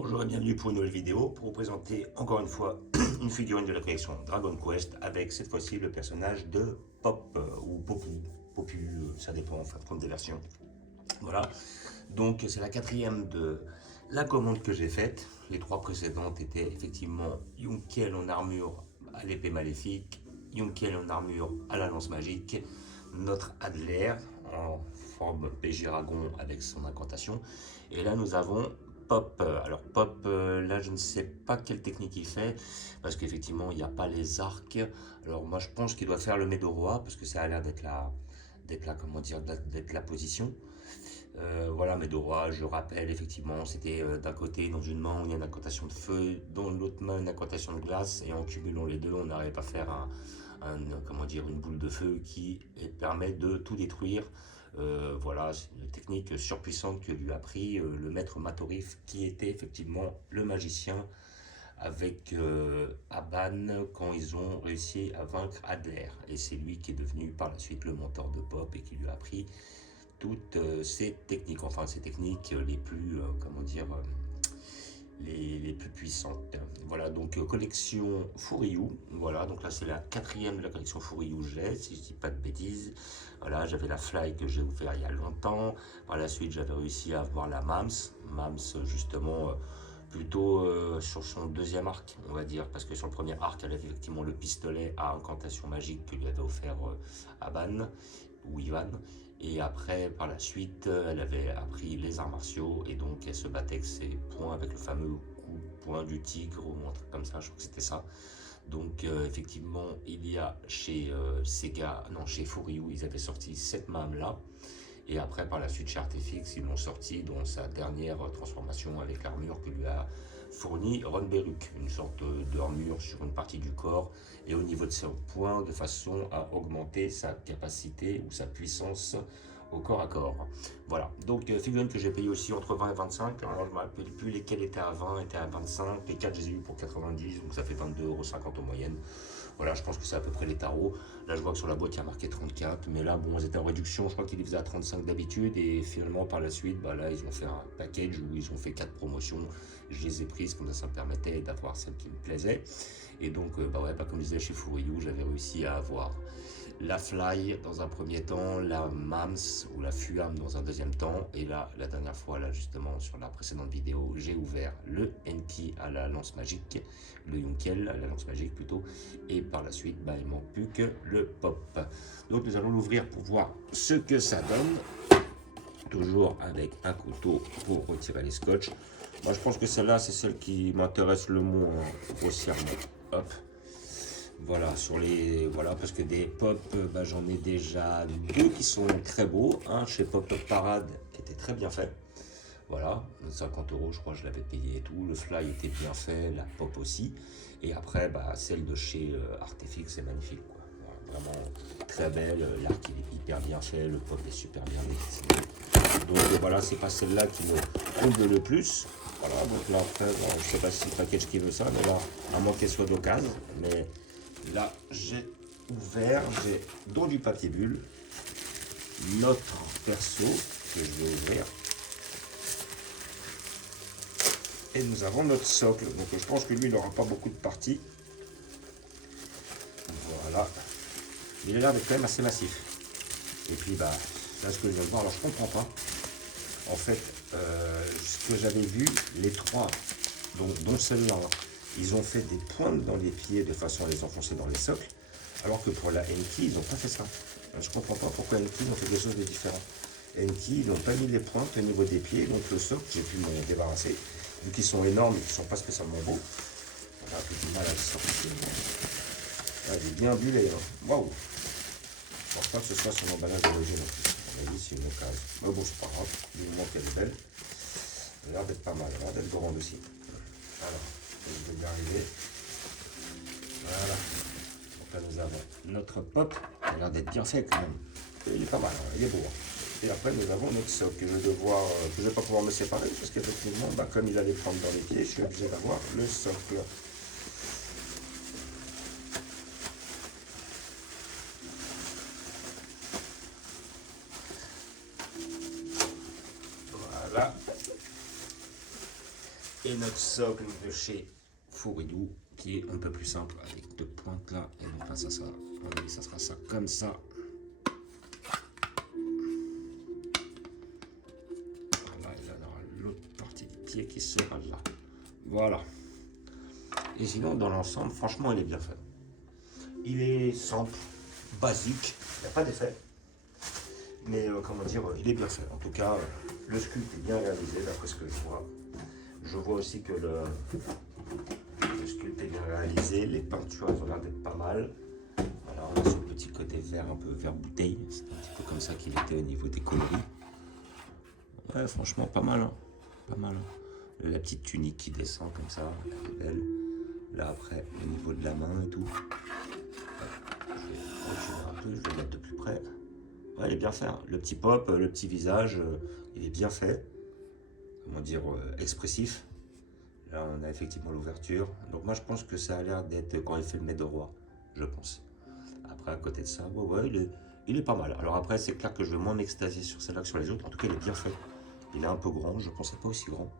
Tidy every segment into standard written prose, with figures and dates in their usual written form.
Bonjour et bienvenue pour une nouvelle vidéo pour vous présenter encore une fois une figurine de la collection Dragon Quest avec cette fois-ci le personnage de Pop ou Popu, Popu, ça dépend en fin de compte des versions. Voilà, donc c'est la quatrième de la commande que j'ai faite. Les trois précédentes étaient effectivement Yunkel en armure à l'épée maléfique, Yunkel en armure à la lance magique, notre Adler en forme Péjiragon avec son incantation. Et là nous avons Pop. Alors Pop, là je ne sais pas quelle technique il fait, parce qu'effectivement il n'y a pas les arcs. Alors moi je pense qu'il doit faire le Medoroa, parce que ça a l'air d'être la, comment dire, d'être la position. Voilà, Medoroa, je rappelle, effectivement, c'était d'un côté, dans une main, il y a une incantation de feu, dans l'autre main, une incantation de glace, et en cumulant les deux, on arrive à faire comment dire, une boule de feu qui permet de tout détruire. Voilà, c'est une technique surpuissante que lui a appris le maître Matorif, qui était effectivement le magicien avec Aban quand ils ont réussi à vaincre Adler. Et c'est lui qui est devenu par la suite le mentor de Pop et qui lui a appris toutes ces techniques, enfin ces techniques les plus, comment dire, les plus puissantes. Voilà, donc collection Furyu, voilà, donc là c'est la quatrième de la collection Furyu j'ai, si je dis pas de bêtises. Voilà, j'avais la Fly que j'ai ouvert il y a longtemps, par la suite j'avais réussi à avoir la Mams justement, plutôt sur son deuxième arc, on va dire, parce que sur le premier arc, elle avait effectivement le pistolet à incantation magique que lui avait offert Aban ou Ivan. Et après, par la suite, elle avait appris les arts martiaux et donc elle se battait avec ses poings, avec le fameux coup de poing du tigre ou un truc comme ça, je crois que c'était ça. Donc effectivement, il y a chez Sega, non, chez Furyu, ils avaient sorti cette MAM là. Et après, par la suite, chez Artefix, ils l'ont sorti dans sa dernière transformation avec l'armure que lui a fourni Ron Beruk, une sorte d'armure sur une partie du corps et au niveau de ses poings, de façon à augmenter sa capacité ou sa puissance au corps à corps. Voilà, donc figurine que j'ai payé aussi entre 20 et 25. Alors, je ne me rappelle plus lesquels étaient à 20, étaient à 25. Les 4, je les ai eu pour 90, donc ça fait 22,50 € en moyenne. Voilà, je pense que c'est à peu près les tarots. Là, je vois que sur la boîte, il y a marqué 34. Mais là, bon, ils étaient en réduction. Je crois qu'ils les faisaient à 35 d'habitude. Et finalement, par la suite, bah, là, ils ont fait un package où ils ont fait 4 promotions. Je les ai prises, comme ça me permettait d'avoir celle qui me plaisait. Et donc, bah ouais, comme je disais, chez Furyu, j'avais réussi à avoir la Fly dans un premier temps, la Mams ou la Fuam dans un deuxième temps. Et là, la dernière fois, là justement, sur la précédente vidéo, j'ai ouvert le Enki à la lance magique, le Yunkel à la lance magique plutôt. Et par la suite, bah, il ne manque plus que le Pop. Donc nous allons l'ouvrir pour voir ce que ça donne. Toujours avec un couteau pour retirer les scotch. Moi, je pense que celle-là, c'est celle qui m'intéresse le moins grossièrement. Hop. Voilà, voilà, parce que des pop, bah, j'en ai déjà deux qui sont très beaux. Un chez Pop Top Parade qui était très bien fait. Voilà, 50 €, je crois, je l'avais payé et tout. Le fly était bien fait, la pop aussi. Et après, bah, celle de chez Artefix, c'est magnifique, quoi. Voilà, vraiment très belle. L'arc il est hyper bien fait, le pop est super bien dessiné. Donc voilà, c'est pas celle-là qui me comble le plus. Voilà, donc là après, bon, je sais pas si c'est le package qui veut ça, mais là, à moins qu'elle soit d'occasion. Mais là, j'ai ouvert, j'ai dans du papier bulle notre perso que je vais ouvrir. Et nous avons notre socle. Donc je pense que lui, il n'aura pas beaucoup de parties. Voilà. Mais il a l'air d'être quand même assez massif. Et puis, bah, là, ce que je viens de voir, alors je comprends pas. En fait, ce que j'avais vu, les trois, dont celle-là, ils ont fait des pointes dans les pieds de façon à les enfoncer dans les socles. Alors que pour la Enki, ils n'ont pas fait ça. Alors, je comprends pas pourquoi Enki, ils ont fait des choses de différentes. Enki, ils n'ont pas mis les pointes au niveau des pieds. Donc le socle, j'ai pu m'en débarrasser. Vu qu'ils sont énormes et qu'ils ne sont pas spécialement beaux. On a un peu du mal à les sortir. Ah, il est bien bullé. Hein. Waouh! Je pense pas que ce soit son emballage d'origine. On a dit c'est une occasion. Mais bon, c'est pas grave. Du moment qu'elle est belle. Elle a l'air d'être pas mal. Elle a l'air d'être grande aussi. Alors, je vais y arriver. Voilà. Donc là, nous avons notre pop. Elle a l'air d'être bien fait quand même. Et il est pas mal. Hein. Il est beau. Hein. Et après, nous avons notre socle que je vais devoir, que je vais pas pouvoir me séparer parce qu'effectivement, bah, comme il allait prendre dans les pieds, je suis obligé d'avoir le socle. Voilà. Et notre socle de chez Fouridou, qui est un peu plus simple, avec deux pointes là. Et donc là, ça sera, ça sera ça comme ça. Voilà, et là, on aura l'autre partie du pied qui sera là. Voilà. Et sinon, dans l'ensemble, franchement, il est bien fait. Il est simple, basique, il n'y a pas d'effet. Mais comment dire, il est bien fait. En tout cas, le sculpte est bien réalisé, d'après ce que je vois. Je vois aussi que le sculpte est bien réalisé. Les peintures, elles ont l'air d'être pas mal. Voilà, on a ce petit côté vert, un peu vert bouteille. C'est un petit peu comme ça qu'il était au niveau des coloris. Ouais, franchement, pas mal. Hein. Pas mal. Hein. La petite tunique qui descend comme ça, elle est belle. Là, après, au niveau de la main et tout. Je vais le mettre de plus près. Ouais, il est bien fait. Hein. Le petit pop, le petit visage, il est bien fait. Comment dire, expressif. Là, on a effectivement l'ouverture. Donc moi, je pense que ça a l'air d'être quand il fait le nez de roi, je pense. Après, à côté de ça, ouais, il est pas mal. Alors après, c'est clair que je vais moins m'extasier sur celle-là que sur les autres. En tout cas, il est bien fait. Il est un peu grand, je ne pensais pas aussi grand.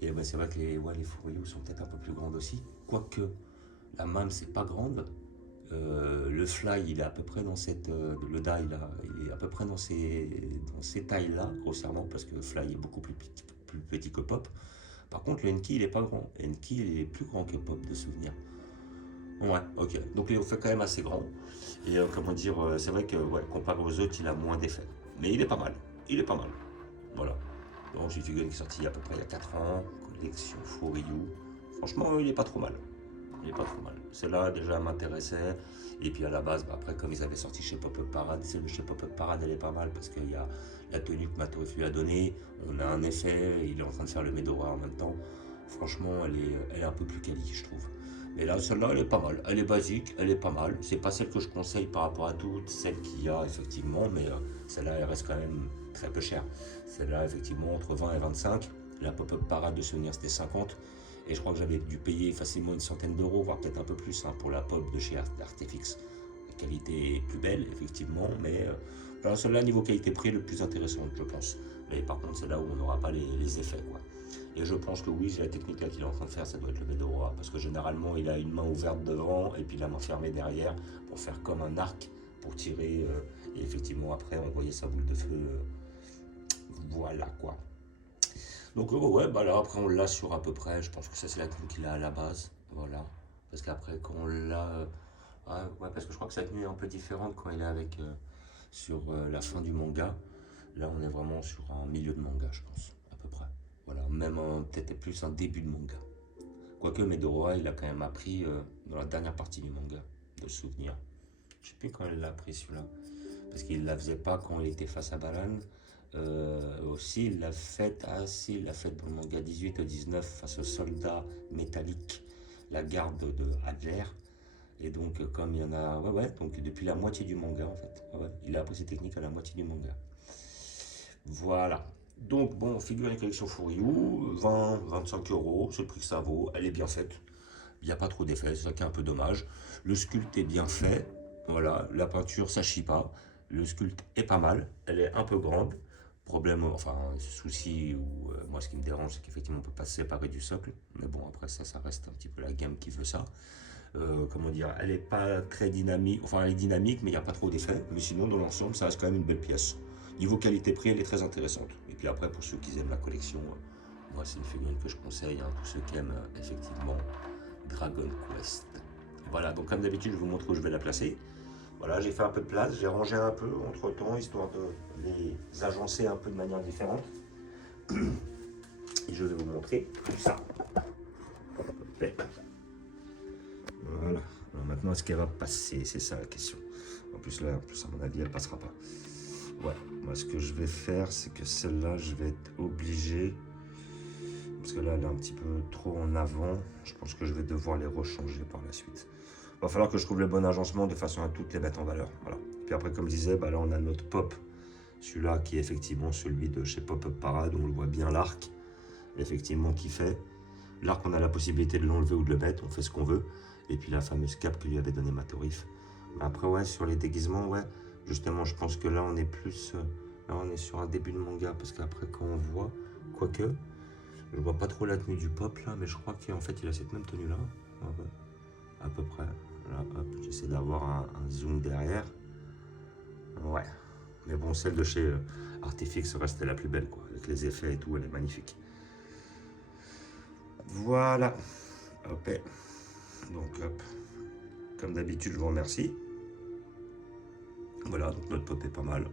Et bah, c'est vrai que les Furious sont peut-être un peu plus grandes aussi. Quoique, la main, c'est pas grande. Le fly, il est à peu près dans cette. Le die, là, il est à peu près dans ces tailles-là, grossièrement, parce que le fly est beaucoup plus petit que pop. Par contre, le Enki, il est pas grand. Enki, il est plus grand que pop de souvenir. Ouais, ok. Donc, il fait quand même assez grand. Et comment dire, c'est vrai que, ouais, comparé aux autres, il a moins d'effets. Mais il est pas mal. Il est pas mal. Voilà. Donc, j'ai une figurine qui est sortie à peu près il y a 4 ans. Collection Furyu. Franchement, il est pas trop mal. Il est pas trop mal. Celle-là, déjà, m'intéressait. Et puis à la base, bah, après, comme ils avaient sorti chez Pop-Up Parade, celle de chez Pop-Up Parade, elle est pas mal parce qu'il y a la tenue que Matorif lui a donnée. On a un effet, il est en train de faire le Medora en même temps. Franchement, elle est un peu plus quali, je trouve. Mais là, celle-là, elle est pas mal. Elle est basique, elle est pas mal. C'est pas celle que je conseille par rapport à toutes celles qu'il y a, effectivement, mais celle-là, elle reste quand même très peu chère. Celle-là, effectivement, entre 20 et 25. La Pop-Up Parade de souvenir, c'était 50. Et je crois que j'avais dû payer facilement une centaine d'euros, voire peut-être un peu plus, hein, pour la pop de chez Artefix. La qualité est plus belle, effectivement, mais celle-là, niveau qualité-prix, le plus intéressant, je pense. Mais par contre, c'est là où on n'aura pas les effets, quoi. Et je pense que oui, la technique là qu'il est en train de faire, ça doit être le Medora, parce que généralement, il a une main ouverte devant et puis la main fermée derrière pour faire comme un arc pour tirer. Et effectivement, après, envoyer sa boule de feu. Voilà, quoi. Donc ouais, bah là après on l'a sur à peu près, je pense que ça c'est la tenue qu'il a à la base, voilà. Parce qu'après quand on l'a, ouais, parce que je crois que sa tenue est un peu différente quand il est avec sur la fin du manga. Là on est vraiment sur un milieu de manga, je pense, à peu près. Voilà, même peut-être plus un début de manga. Quoique Medora il a quand même appris dans la dernière partie du manga, de souvenir. Je sais plus quand il l'a appris celui-là, parce qu'il ne la faisait pas quand il était face à Balan. Aussi, il l'a fait dans le manga 18 et 19 face au soldat métallique, la garde de Adler. Et donc, comme il y en a. Ouais, donc depuis la moitié du manga en fait. Ouais, il a appris ces techniques à la moitié du manga. Voilà. Donc, bon, figurine collection Furyu, 20-25 euros, c'est le prix que ça vaut, elle est bien faite. Il n'y a pas trop d'effets, c'est ça qui est un peu dommage. Le sculpte est bien fait, voilà, la peinture ça chie pas. Le sculpte est pas mal, elle est un peu grande. Problème, enfin, souci, ou moi ce qui me dérange, c'est qu'effectivement on peut pas se séparer du socle. Mais bon, après ça reste un petit peu la gamme qui veut ça. Comment dire, elle est pas très dynamique, enfin elle est dynamique, mais il n'y a pas trop d'effets. Mais sinon, dans l'ensemble, ça reste quand même une belle pièce. Niveau qualité-prix, elle est très intéressante. Et puis après, pour ceux qui aiment la collection, moi c'est une figurine que je conseille, hein, tous ceux qui aiment effectivement Dragon Quest. Voilà, donc comme d'habitude, je vous montre où je vais la placer. Voilà, j'ai fait un peu de place, j'ai rangé un peu entre temps, histoire de les agencer un peu de manière différente. Et je vais vous montrer tout ça. Voilà, alors maintenant, est-ce qu'elle va passer? C'est ça la question. En plus, là, à mon avis, elle passera pas. Ouais, moi, ce que je vais faire, c'est que celle-là, je vais être obligé. Parce que là, elle est un petit peu trop en avant. Je pense que je vais devoir les rechanger par la suite. Il va falloir que je trouve le bon agencement de façon à toutes les mettre en valeur. Voilà. Puis après, comme je disais, bah là, on a notre pop. Celui-là qui est effectivement celui de chez Pop-Up Parade. On le voit bien l'arc, effectivement, qui fait. L'arc, on a la possibilité de l'enlever ou de le mettre. On fait ce qu'on veut. Et puis la fameuse cape que lui avait donné Matorif. Mais après, ouais, sur les déguisements, ouais. Justement, je pense que là, on est plus... là, on est sur un début de manga. Parce qu'après, quand on voit... Quoique... Je vois pas trop la tenue du pop là, mais je crois qu'en fait il a cette même tenue là. Ouais, ouais. À peu près. Là, hop, j'essaie d'avoir un zoom derrière. Ouais. Mais bon, celle de chez Artifix reste la plus belle, quoi. Avec les effets et tout, elle est magnifique. Voilà. Hop. Donc, hop. Comme d'habitude, je vous remercie. Voilà, donc notre pop est pas mal.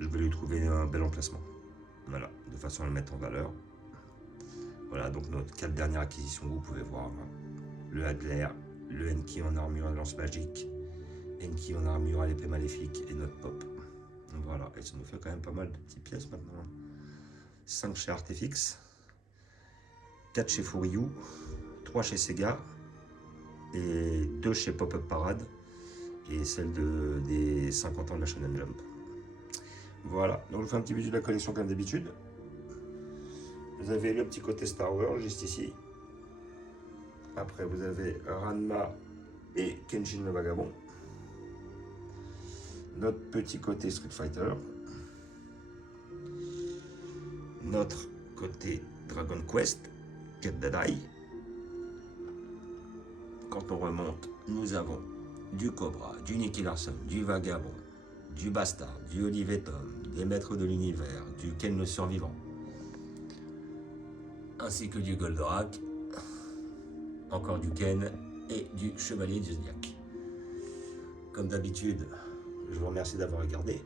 Je vais lui trouver un bel emplacement. Voilà, de façon à le mettre en valeur. Voilà, donc notre 4 dernières acquisitions, vous pouvez voir. Le Adler, le Enki en armure à lance magique, Enki en armure à l'épée maléfique et notre pop. Voilà, et ça nous fait quand même pas mal de petites pièces maintenant. 5 chez Artefix, 4 chez Furyu, 3 chez Sega et 2 chez Pop-Up Parade et celle des 50 ans de la Shonen Jump. Voilà, donc je vous fais un petit budget de la collection comme d'habitude. Vous avez le petit côté Star Wars juste ici. Après vous avez Ranma et Kenshin le Vagabond. Notre petit côté Street Fighter. Notre côté Dragon Quest, Ket Dadai. Quand on remonte, nous avons du Cobra, du Nicky Larson, du Vagabond, du Bastard, du Olive et Tom, des Maîtres de l'Univers, du Ken le Survivant, ainsi que du Goldorak, encore du Ken et du Chevalier du Zodiac. Comme d'habitude, je vous remercie d'avoir regardé.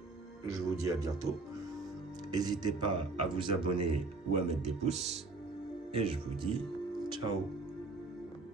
Je vous dis à bientôt. N'hésitez pas à vous abonner ou à mettre des pouces. Et je vous dis ciao.